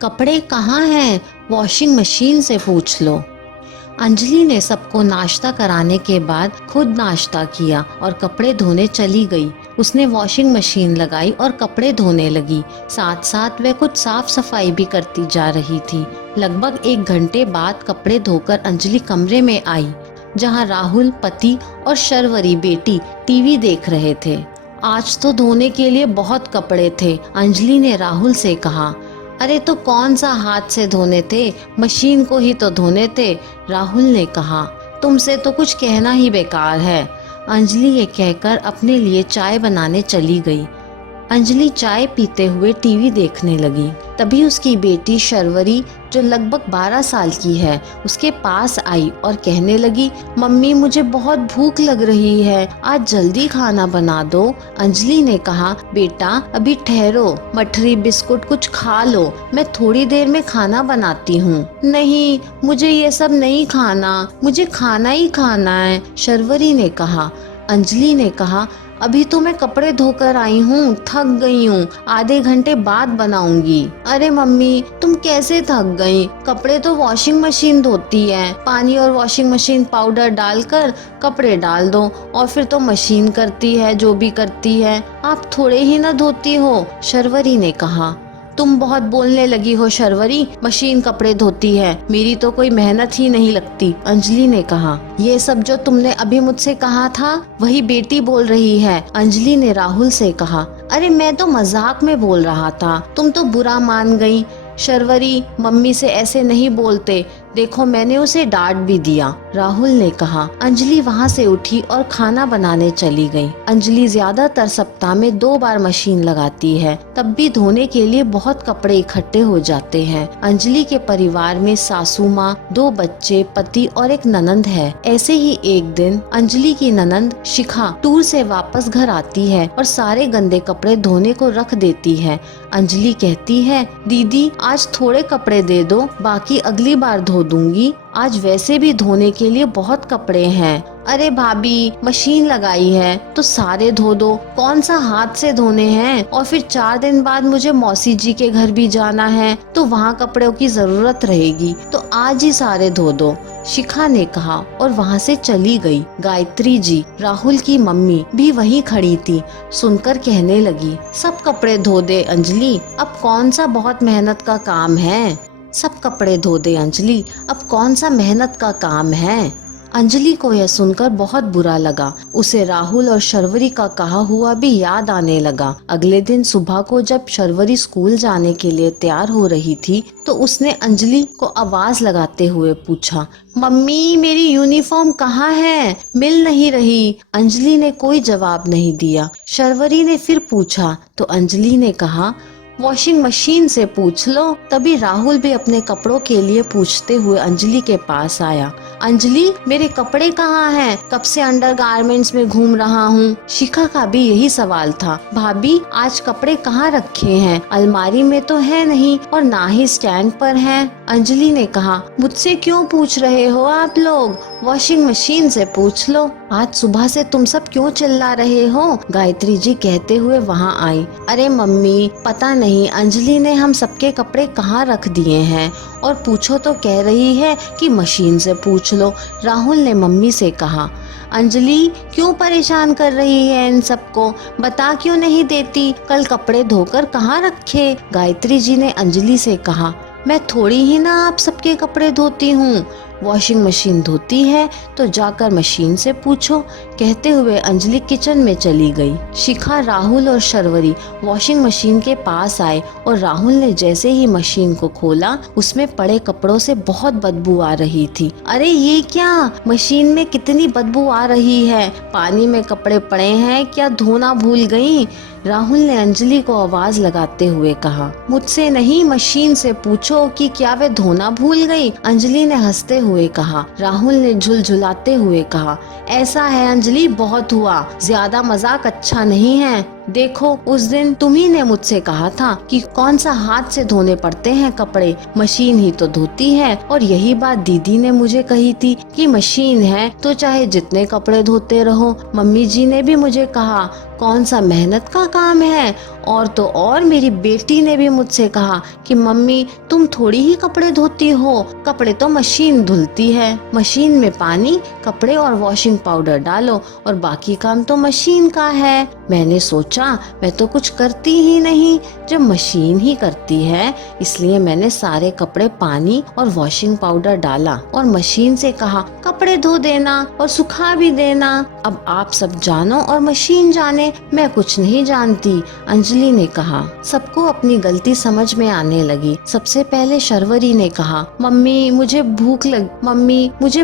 कपड़े कहाँ हैं? वॉशिंग मशीन से पूछ लो। अंजलि ने सबको नाश्ता कराने के बाद खुद नाश्ता किया और कपड़े धोने चली गई। उसने वॉशिंग मशीन लगाई और कपड़े धोने लगी। साथ साथ वह कुछ साफ सफाई भी करती जा रही थी। लगभग 1 घंटे बाद कपड़े धोकर अंजलि कमरे में आई, जहां राहुल पति और शर्वरी बेटी टीवी देख रहे थे। आज तो धोने के लिए बहुत कपड़े थे। अंजलि ने राहुल से कहा, अरे तो कौन सा हाथ से धोने थे, मशीन को ही तो धोने थे। राहुल ने कहा, तुमसे तो कुछ कहना ही बेकार है। अंजलि ये कहकर अपने लिए चाय बनाने चली गई। अंजलि चाय पीते हुए टीवी देखने लगी। तभी उसकी बेटी शर्वरी, जो लगभग 12 साल की है, उसके पास आई और कहने लगी, मम्मी मुझे बहुत भूख लग रही है, आज जल्दी खाना बना दो। अंजलि ने कहा, बेटा अभी ठहरो, मठरी बिस्कुट कुछ खा लो, मैं थोड़ी देर में खाना बनाती हूँ। नहीं, मुझे ये सब नहीं खाना, मुझे खाना ही खाना है, शर्वरी ने कहा। अंजलि ने कहा, अभी तो मैं कपड़े धोकर आई हूँ, थक गई हूँ, आधे घंटे बाद बनाऊंगी। अरे मम्मी तुम कैसे थक गई? कपड़े तो वॉशिंग मशीन धोती है। पानी और वॉशिंग मशीन पाउडर डालकर कपड़े डाल दो और फिर तो मशीन करती है जो भी करती है, आप थोड़े ही ना धोती हो, शर्वरी ने कहा। तुम बहुत बोलने लगी हो शर्वरी, मशीन कपड़े धोती है, मेरी तो कोई मेहनत ही नहीं लगती, अंजलि ने कहा। ये सब जो तुमने अभी मुझसे कहा था वही बेटी बोल रही है, अंजलि ने राहुल से कहा। अरे मैं तो मजाक में बोल रहा था, तुम तो बुरा मान गई। शर्वरी मम्मी से ऐसे नहीं बोलते, देखो मैंने उसे डांट भी दिया, राहुल ने कहा। अंजलि वहाँ से उठी और खाना बनाने चली गई। अंजलि ज्यादातर सप्ताह में 2 बार मशीन लगाती है, तब भी धोने के लिए बहुत कपड़े इकट्ठे हो जाते हैं। अंजलि के परिवार में सासू माँ, 2 बच्चे, पति और एक ननंद है। ऐसे ही एक दिन अंजलि की ननंद शिखा टूर से वापस घर आती है और सारे गंदे कपड़े धोने को रख देती है। अंजलि कहती है, दीदी आज थोड़े कपड़े दे दो, बाकी अगली बार धो दूंगी, आज वैसे भी धोने के लिए बहुत कपड़े हैं। अरे भाभी मशीन लगाई है तो सारे धो दो, कौन सा हाथ से धोने हैं, और फिर 4 दिन बाद मुझे मौसी जी के घर भी जाना है तो वहाँ कपड़ों की जरूरत रहेगी, तो आज ही सारे धो दो, शिखा ने कहा और वहाँ से चली गई। गायत्री जी, राहुल की मम्मी, भी वहीं खड़ी थी। सुनकर कहने लगी, सब कपड़े धो दे अंजलि, अब कौन सा बहुत मेहनत का काम है। सब कपड़े धो दे अंजलि, अब कौन सा मेहनत का काम है। अंजलि को यह सुनकर बहुत बुरा लगा। उसे राहुल और शर्वरी का कहा हुआ भी याद आने लगा। अगले दिन सुबह को जब शर्वरी स्कूल जाने के लिए तैयार हो रही थी तो उसने अंजलि को आवाज लगाते हुए पूछा, मम्मी मेरी यूनिफॉर्म कहाँ है, मिल नहीं रही। अंजलि ने कोई जवाब नहीं दिया। शर्वरी ने फिर पूछा तो अंजलि ने कहा, वॉशिंग मशीन से पूछ लो। तभी राहुल भी अपने कपड़ों के लिए पूछते हुए अंजलि के पास आया। अंजलि मेरे कपड़े कहाँ हैं? कब से अंडरगारमेंट्स में घूम रहा हूँ। शिखा का भी यही सवाल था। भाभी आज कपड़े कहाँ रखे हैं? अलमारी में तो है नहीं और ना ही स्टैंड पर हैं। अंजलि ने कहा, मुझसे क्यों पूछ रहे हो आप लोग, वॉशिंग मशीन से पूछ लो। आज सुबह से तुम सब क्यों चिल्ला रहे हो? गायत्री जी कहते हुए वहाँ आई। अरे मम्मी पता नहीं अंजलि ने हम सबके कपड़े कहाँ रख दिए हैं और पूछो तो कह रही है कि मशीन से पूछ लो, राहुल ने मम्मी से कहा। अंजलि क्यों परेशान कर रही है इन सबको, बता क्यों नहीं देती कल कपड़े धोकर कहाँ रखे। गायत्री जी ने अंजलि से कहा, मैं थोड़ी ही ना आप सबके कपड़े धोती हूँ, वॉशिंग मशीन धोती है तो जाकर मशीन से पूछो। कहते हुए अंजलि किचन में चली गई। शिखा, राहुल और शर्वरी वॉशिंग मशीन के पास आए और राहुल ने जैसे ही मशीन को खोला उसमें पड़े कपड़ों से बहुत बदबू आ रही थी। अरे ये क्या, मशीन में कितनी बदबू आ रही है, पानी में कपड़े पड़े हैं क्या, धोना भूल गई। राहुल ने अंजलि को आवाज लगाते हुए कहा, मुझसे नहीं मशीन से पूछो कि क्या वे धोना भूल गई। अंजलि ने हंसते हुए कहा। राहुल ने झुलझुलाते हुए कहा, ऐसा है अंजलि बहुत हुआ, ज्यादा मजाक अच्छा नहीं है। देखो उस दिन तुम्ही ने मुझसे कहा था कि कौन सा हाथ से धोने पड़ते हैं कपड़े, मशीन ही तो धोती है। और यही बात दीदी ने मुझे कही थी कि मशीन है तो चाहे जितने कपड़े धोते रहो। मम्मी जी ने भी मुझे कहा कौन सा मेहनत का काम है। और तो और मेरी बेटी ने भी मुझसे कहा कि मम्मी तुम थोड़ी ही कपड़े धोती हो, कपड़े तो मशीन धुलती है। मशीन में पानी, कपड़े और वॉशिंग पाउडर डालो और बाकी काम तो मशीन का है। मैंने सोचा मैं तो कुछ करती ही नहीं, जब मशीन ही करती है इसलिए मैंने सारे कपड़े पानी और वॉशिंग पाउडर डाला और मशीन से कहा कपड़े धो देना और सुखा भी देना। अब आप सब जानो और मशीन जाने, मैं कुछ नहीं जानती। अंजलि ने कहा। सबको अपनी गलती समझ में आने लगी। सबसे पहले शर्वरी ने कहा मम्मी मुझे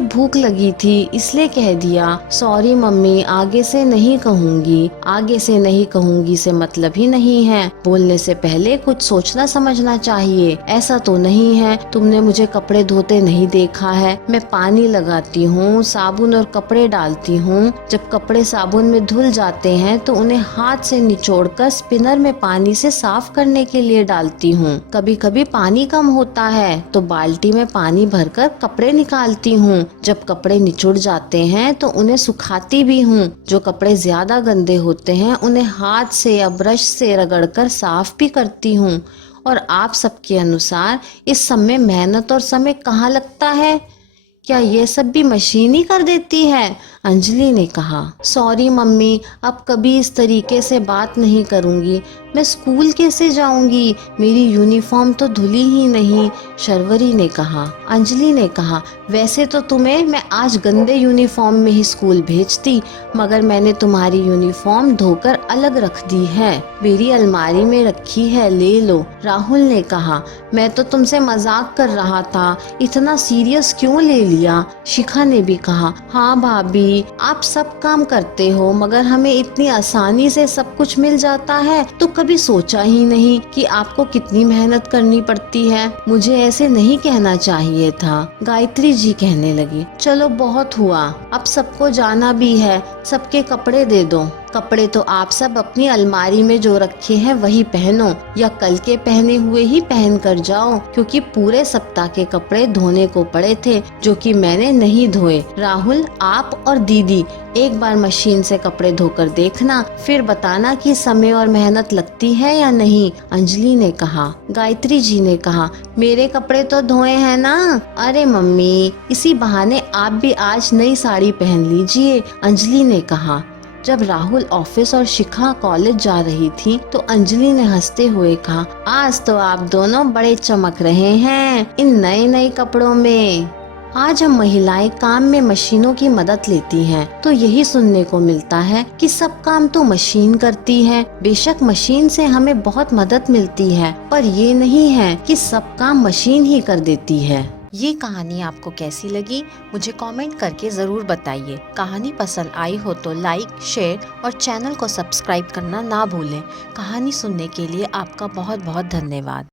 भूख लगी थी इसलिए कह दिया। सॉरी मम्मी, आगे से नहीं कहूँगी। आगे से नहीं कहूँगी से मतलब ही नहीं है, बोलने से पहले कुछ सोचना समझना चाहिए। ऐसा तो नहीं है तुमने मुझे कपड़े धोते नहीं देखा है। मैं पानी लगाती हूँ, साबुन और कपड़े डालती हूँ। जब कपड़े साबुन में धुल जाते हैं तो उन्हें हाथ से निचोड़कर स्पिनर में पानी से साफ करने के लिए डालती हूँ। कभी कभी पानी कम होता है तो बाल्टी में पानी भरकर कपड़े निकालती हूँ। जब कपड़े निचुड़ जाते हैं तो उन्हें सुखाती भी हूँ। जो कपड़े ज्यादा गंदे होते हैं उन्हें हाथ से या ब्रश से रगड़कर साफ भी करती हूँ। और आप सबके अनुसार इस सब में मेहनत और समय कहाँ लगता है? क्या ये सब भी मशीन ही कर देती है? अंजलि ने कहा। सॉरी मम्मी, अब कभी इस तरीके से बात नहीं करूंगी। मैं स्कूल कैसे जाऊंगी? मेरी यूनिफॉर्म तो धुली ही नहीं, शर्वरी ने कहा। अंजलि ने कहा वैसे तो तुम्हें मैं आज गंदे यूनिफॉर्म में ही स्कूल भेजती, मगर मैंने तुम्हारी यूनिफॉर्म धोकर अलग रख दी है, मेरी अलमारी में रखी है, ले लो। राहुल ने कहा मैं तो तुमसे मजाक कर रहा था, इतना सीरियस क्यों ले लिया? शिखा ने भी कहा हाँ भाभी, आप सब काम करते हो मगर हमें इतनी आसानी से सब कुछ मिल जाता है तो कभी सोचा ही नहीं कि आपको कितनी मेहनत करनी पड़ती है। मुझे ऐसे नहीं कहना चाहिए था। गायत्री जी कहने लगी चलो बहुत हुआ, अब सबको जाना भी है, सबके कपड़े दे दो। कपड़े तो आप सब अपनी अलमारी में जो रखे हैं वही पहनो या कल के पहने हुए ही पहन कर जाओ, क्योंकि पूरे सप्ताह के कपड़े धोने को पड़े थे जो कि मैंने नहीं धोए। राहुल, आप और दीदी एक बार मशीन से कपड़े धोकर देखना, फिर बताना कि समय और मेहनत लगती है या नहीं। अंजलि ने कहा। गायत्री जी ने कहा मेरे कपड़े तो धोए हैं ना? अरे मम्मी, इसी बहाने आप भी आज नई साड़ी पहन लीजिए, अंजलि ने कहा। जब राहुल ऑफिस और शिखा कॉलेज जा रही थी तो अंजलि ने हंसते हुए कहा आज तो आप दोनों बड़े चमक रहे हैं इन नए नए कपड़ों में। आज हम महिलाएं काम में मशीनों की मदद लेती हैं, तो यही सुनने को मिलता है कि सब काम तो मशीन करती है। बेशक मशीन से हमें बहुत मदद मिलती है, पर ये नहीं है कि सब काम मशीन ही कर देती है। ये कहानी आपको कैसी लगी मुझे कमेंट करके ज़रूर बताइए। कहानी पसंद आई हो तो लाइक, शेयर और चैनल को सब्सक्राइब करना ना भूलें। कहानी सुनने के लिए आपका बहुत बहुत धन्यवाद।